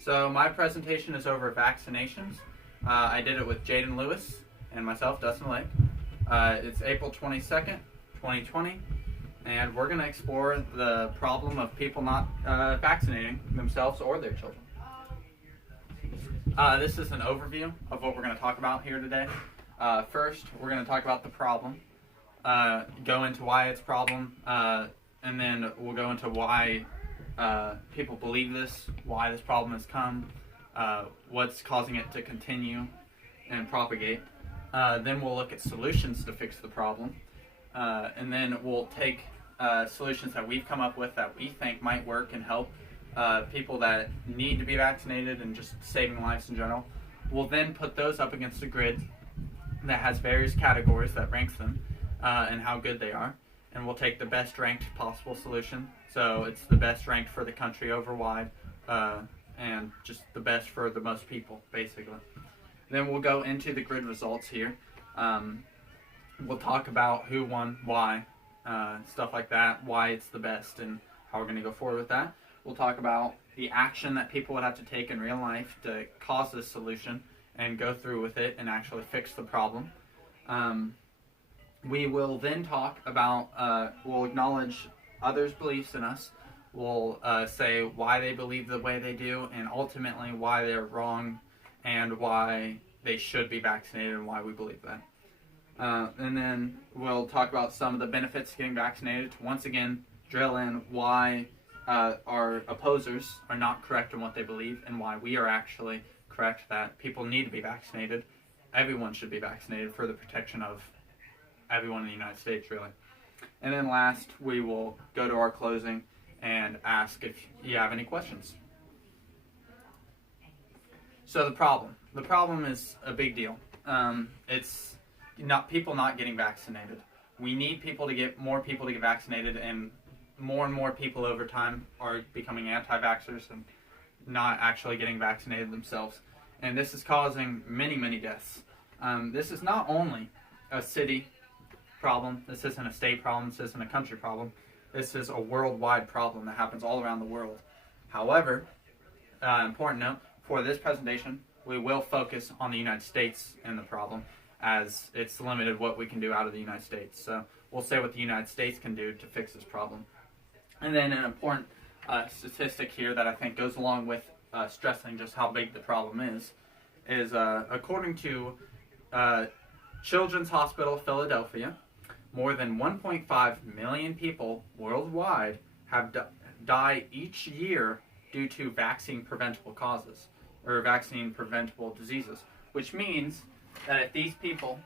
So my presentation is over vaccinations. I did it with Jaden Lewis and myself, Dustin Lake. It's April 22nd, 2020, and we're going to explore the problem of people not vaccinating themselves or their children. This is an overview of what we're going to talk about here today. First, we're going to talk about the problem, go into why it's a problem, and then we'll go into why people believe this, why this problem has come, what's causing it to continue and propagate. Then we'll look at solutions to fix the problem, and then we'll take solutions that we've come up with that we think might work and help people that need to be vaccinated and just saving lives in general. We'll then put those up against a grid that has various categories that ranks them and how good they are. And we'll take the best ranked possible solution. So it's the best ranked for the country overwide and just the best for the most people, basically. Then we'll go into the grid results here. We'll talk about who won, why, stuff like that, why it's the best, and how we're going to go forward with that. We'll talk about the action that people would have to take in real life to cause this solution and go through with it and actually fix the problem. We will then talk about, we'll acknowledge others' beliefs in us. We'll say why they believe the way they do and ultimately why they're wrong and why they should be vaccinated and why we believe that. And then we'll talk about some of the benefits of getting vaccinated. Once again, drill in why our opposers are not correct in what they believe and why we are actually correct that people need to be vaccinated. Everyone should be vaccinated for the protection of everyone in the United States, really. And then last, we will go to our closing and ask if you have any questions. So the problem is a big deal. It's not people not getting vaccinated. We need more people to get vaccinated, and more people over time are becoming anti-vaxxers and not actually getting vaccinated themselves. And this is causing many deaths. This is not only a city problem, this isn't a state problem, this isn't a country problem, this is a worldwide problem that happens all around the world. However, important note, for this presentation, we will focus on the United States and the problem, as it's limited what we can do out of the United States. So we'll say what the United States can do to fix this problem. And then an important statistic here that I think goes along with stressing just how big the problem is according to Children's Hospital Philadelphia, more than 1.5 million people worldwide have die each year due to vaccine preventable causes or vaccine preventable diseases, which means that if these people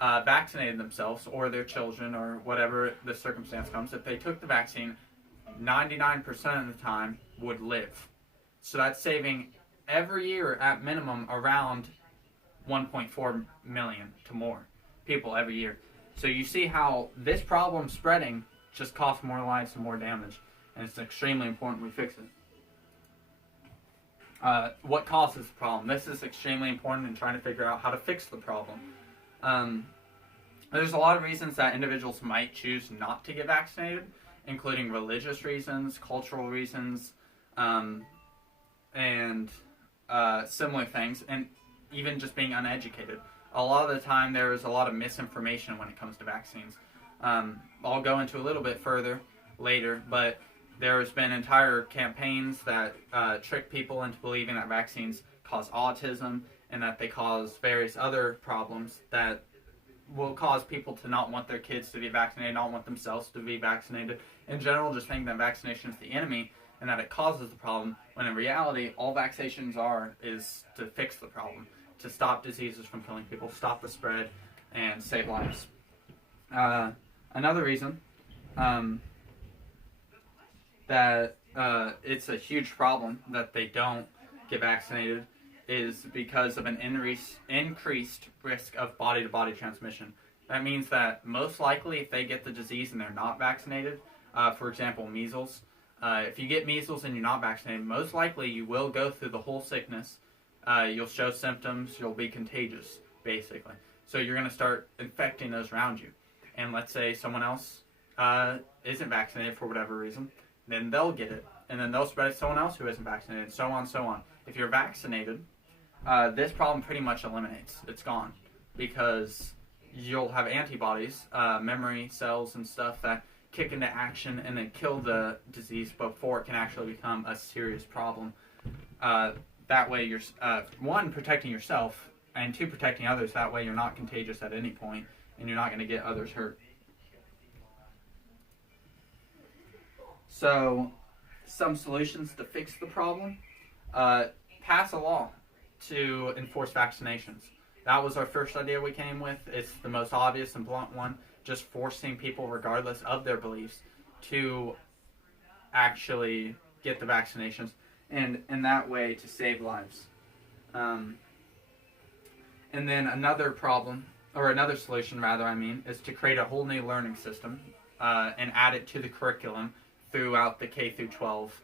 vaccinated themselves or their children or whatever the circumstance comes, if they took the vaccine, 99% of the time would live. So that's saving every year at minimum around 1.4 million to more people every year. So you see how this problem spreading just costs more lives and more damage, and it's extremely important we fix it. What causes the problem? This is extremely important in trying to figure out how to fix the problem. There's a lot of reasons that individuals might choose not to get vaccinated, including religious reasons, cultural reasons, and similar things, and even just being uneducated. A lot of the time there is a lot of misinformation when it comes to vaccines. I'll go into a little bit further later, but there's been entire campaigns that trick people into believing that vaccines cause autism and that they cause various other problems that will cause people to not want their kids to be vaccinated, not want themselves to be vaccinated. In general, just think that vaccination is the enemy and that it causes the problem, when in reality, all vaccinations are is to fix the problem, to stop diseases from killing people, stop the spread, and save lives. Another reason that it's a huge problem that they don't get vaccinated is because of an increased risk of body-to-body transmission. That means that most likely if they get the disease and they're not vaccinated, for example, measles, if you get measles and you're not vaccinated, most likely you will go through the whole sickness. You'll show symptoms, you'll be contagious, basically. So you're going to start infecting those around you. And let's say someone else isn't vaccinated for whatever reason, then they'll get it. and then they'll spread it to someone else who isn't vaccinated, so on, so on. If you're vaccinated, this problem pretty much eliminates. It's gone because you'll have antibodies, memory cells and stuff that kick into action and then kill the disease before it can actually become a serious problem. That way you're, one, protecting yourself, and two, protecting others. That way you're not contagious at any point, and you're not going to get others hurt. So, some solutions to fix the problem. Pass a law to enforce vaccinations. That was our first idea we came with. It's the most obvious and blunt one. Just forcing people, regardless of their beliefs, to actually get the vaccinations, and in that way to save lives. And then another problem, or another solution rather, is to create a whole new learning system and add it to the curriculum throughout the K through 12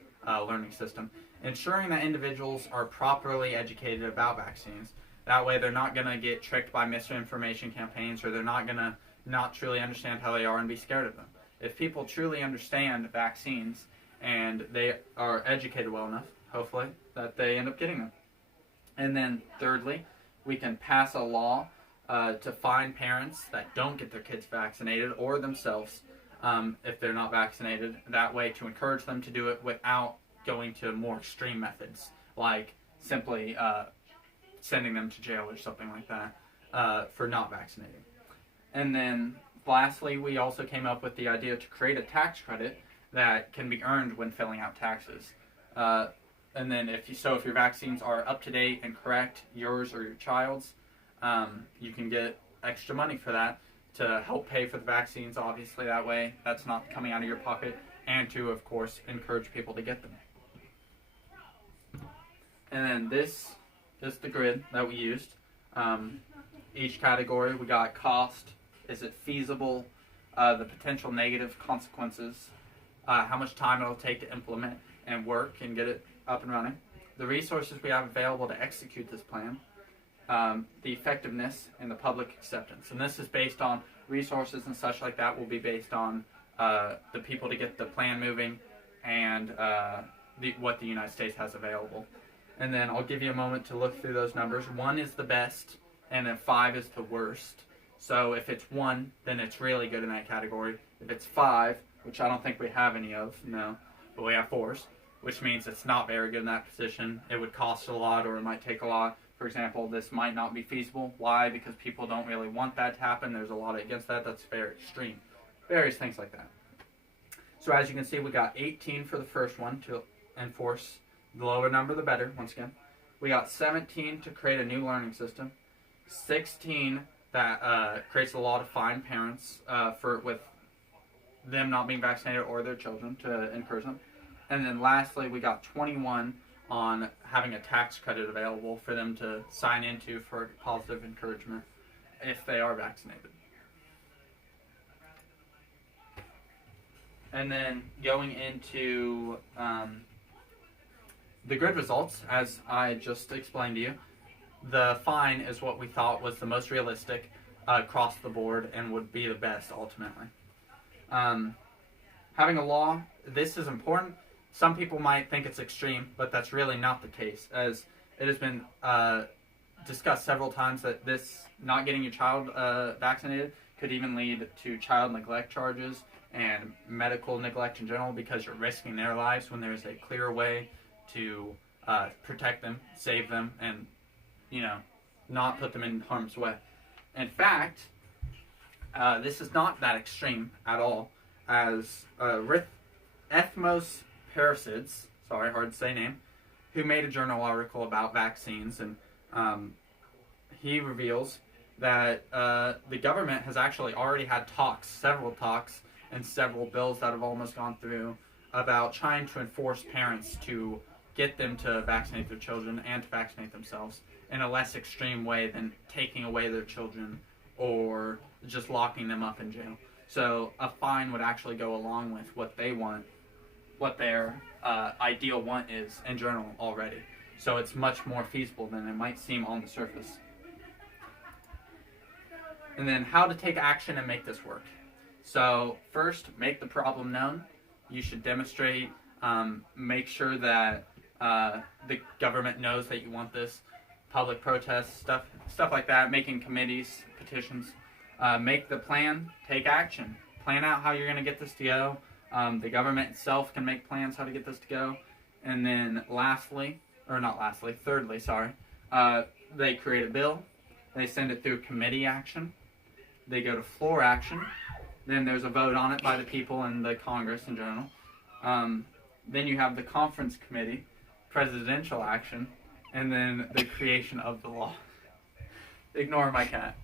learning system, ensuring that individuals are properly educated about vaccines. That way they're not going to get tricked by misinformation campaigns, or they're not going to not truly understand how they are and be scared of them. If people truly understand vaccines and they are educated well enough, hopefully, that they end up getting them. And then thirdly, we can pass a law to fine parents that don't get their kids vaccinated, or themselves if they're not vaccinated. That way to encourage them to do it without going to more extreme methods, like simply sending them to jail or something like that for not vaccinating. And then lastly, we also came up with the idea to create a tax credit that can be earned when filling out taxes. And then if your vaccines are up to date and correct, yours or your child's, you can get extra money for that to help pay for the vaccines. Obviously, that way that's not coming out of your pocket, and to, of course, encourage people to get them. And then this is the grid that we used. Each category, we got cost, is it feasible, the potential negative consequences, how much time it'll take to implement and work and get it up and running, the resources we have available to execute this plan, the effectiveness, and the public acceptance. And this is based on resources and such like that will be based on the people to get the plan moving and what the United States has available. And then I'll give you a moment to look through those numbers. 1 is the best, and then 5 is the worst. So if it's 1, then it's really good in that category. If it's 5, which I don't think we have any of, no, but we have 4s, which means it's not very good in that position. It would cost a lot, or it might take a lot. For example, this might not be feasible. Why? Because people don't really want that to happen. There's a lot against that. That's very extreme. Various things like that. So as you can see, we got 18 for the first one to enforce. The lower number, the better, once again. We got 17 to create a new learning system. 16 that creates a law to fine parents with them not being vaccinated or their children, to encourage them. And then lastly, we got 21 on having a tax credit available for them to sign into for positive encouragement if they are vaccinated. And then going into the grid results, as I just explained to you, the fine is what we thought was the most realistic across the board and would be the best ultimately. Having a law, this is important. Some people might think it's extreme, but that's really not the case, as it has been discussed several times that this not getting your child vaccinated could even lead to child neglect charges and medical neglect in general, because you're risking their lives when there's a clear way to protect them, save them, and not put them in harm's way. In fact, this is not that extreme at all, as Ethmos Parasids, sorry, hard to say name, who made a journal article about vaccines, and he reveals that the government has actually already had several talks, and several bills that have almost gone through about trying to enforce parents to get them to vaccinate their children and to vaccinate themselves in a less extreme way than taking away their children or just locking them up in jail. So a fine would actually go along with what they want, what their ideal want is in general already. So it's much more feasible than it might seem on the surface. And then how to take action and make this work. So first, make the problem known. You should demonstrate Make sure that the government knows that you want this. Public protests, stuff like that. Making committees, petitions. Make the plan. Take action. Plan out how you're going to get this to go. The government itself can make plans how to get this to go. And then thirdly, they create a bill. They send it through committee action. They go to floor action. Then there's a vote on it by the people and the Congress in general. Then you have the conference committee, presidential action, and then the creation of the law. Ignore my cat.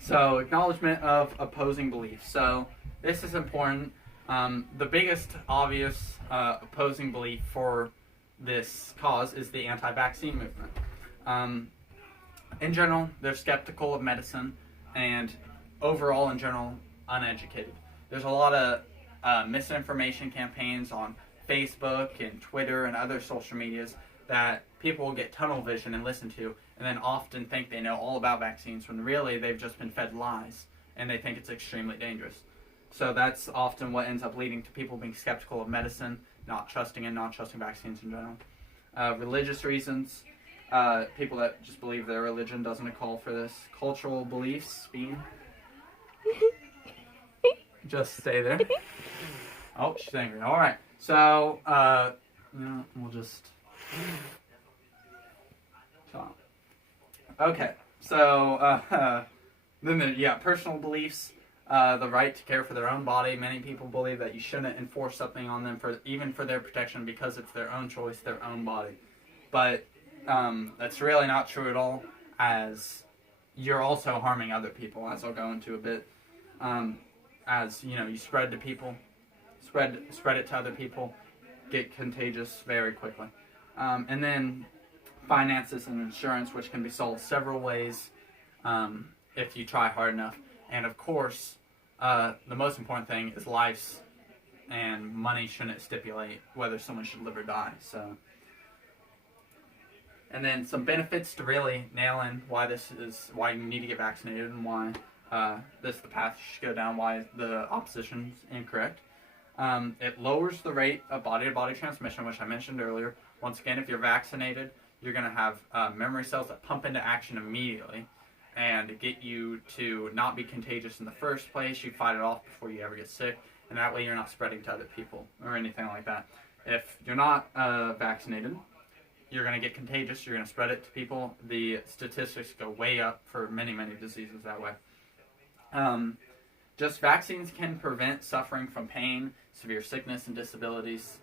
So, acknowledgement of opposing beliefs. So, this is important. The biggest obvious opposing belief for this cause is the anti-vaccine movement. In general, they're skeptical of medicine and overall, in general, uneducated. There's a lot of misinformation campaigns on Facebook and Twitter and other social medias that people will get tunnel vision and listen to, and then often think they know all about vaccines when really they've just been fed lies and they think it's extremely dangerous. So that's often what ends up leading to people being skeptical of medicine, not trusting vaccines in general. Religious reasons, people that just believe their religion doesn't call for this. Cultural beliefs, being. Just stay there. Oh, she's angry. All right. So, we'll just. Okay. So, then personal beliefs. The right to care for their own body. Many people believe that you shouldn't enforce something on them even for their protection because it's their own choice, their own body. But that's really not true at all, as you're also harming other people, as I'll go into a bit. As you spread to people, spread it to other people, get contagious very quickly. And then finances and insurance, which can be solved several ways if you try hard enough. And of course, the most important thing is lives, and money shouldn't stipulate whether someone should live or die. So, and then some benefits to really nail in why you need to get vaccinated and why this is the path you should go down, why the opposition's incorrect. It lowers the rate of body-to-body transmission, which I mentioned earlier. Once again, if you're vaccinated, you're going to have memory cells that pump into action immediately and get you to not be contagious in the first place. You fight it off before you ever get sick, and that way you're not spreading to other people or anything like that. If you're not vaccinated, you're going to get contagious. You're going to spread it to people. The statistics go way up for many, many diseases that way. Just vaccines can prevent suffering from pain, severe sickness and disabilities,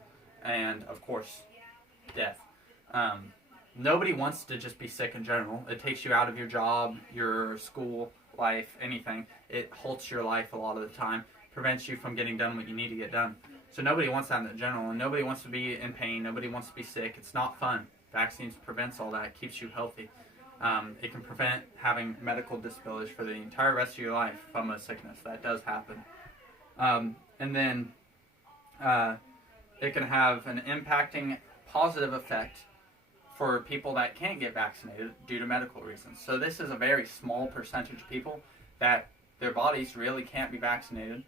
and of course, death. Nobody wants to just be sick in general. It takes you out of your job, your school life, anything. It halts your life a lot of the time, prevents you from getting done what you need to get done. So nobody wants that in general, and nobody wants to be in pain. Nobody wants to be sick. It's not fun. Vaccines prevents all that. It keeps you healthy. It can prevent having medical disabilities for the entire rest of your life from a sickness. That does happen. And then it can have an impacting positive effect for people that can't get vaccinated due to medical reasons. So this is a very small percentage of people that their bodies really can't be vaccinated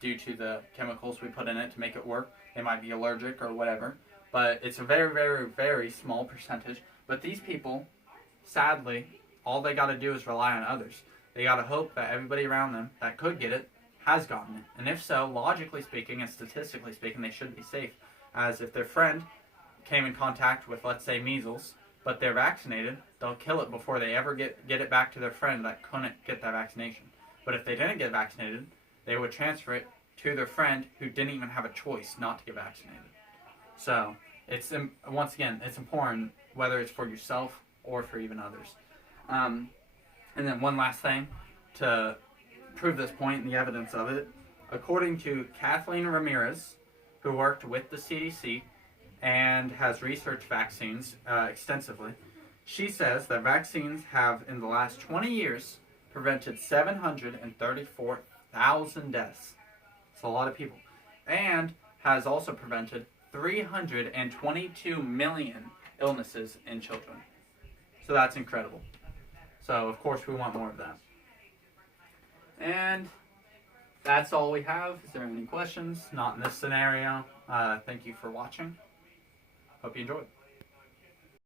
due to the chemicals we put in it to make it work. They might be allergic or whatever. But it's a very, very, very small percentage. But these people, sadly, all they got to do is rely on others. They got to hope that everybody around them that could get it has gotten it. And if so, logically speaking and statistically speaking, they should be safe. As if their friend came in contact with, let's say, measles, but they're vaccinated, they'll kill it before they ever get it back to their friend that couldn't get that vaccination. But if they didn't get vaccinated, they would transfer it to their friend who didn't even have a choice not to get vaccinated. So, once again, it's important whether it's for yourself or for even others. And then one last thing to prove this point and the evidence of it. According to Kathleen Ramirez, who worked with the CDC and has researched vaccines extensively, she says that vaccines have, in the last 20 years, prevented 734,000 deaths. It's a lot of people. And has also prevented 322 million illnesses in children. So that's incredible. So, of course, we want more of that. And that's all we have. Is there any questions? Not in this scenario. Thank you for watching. Hope you enjoyed.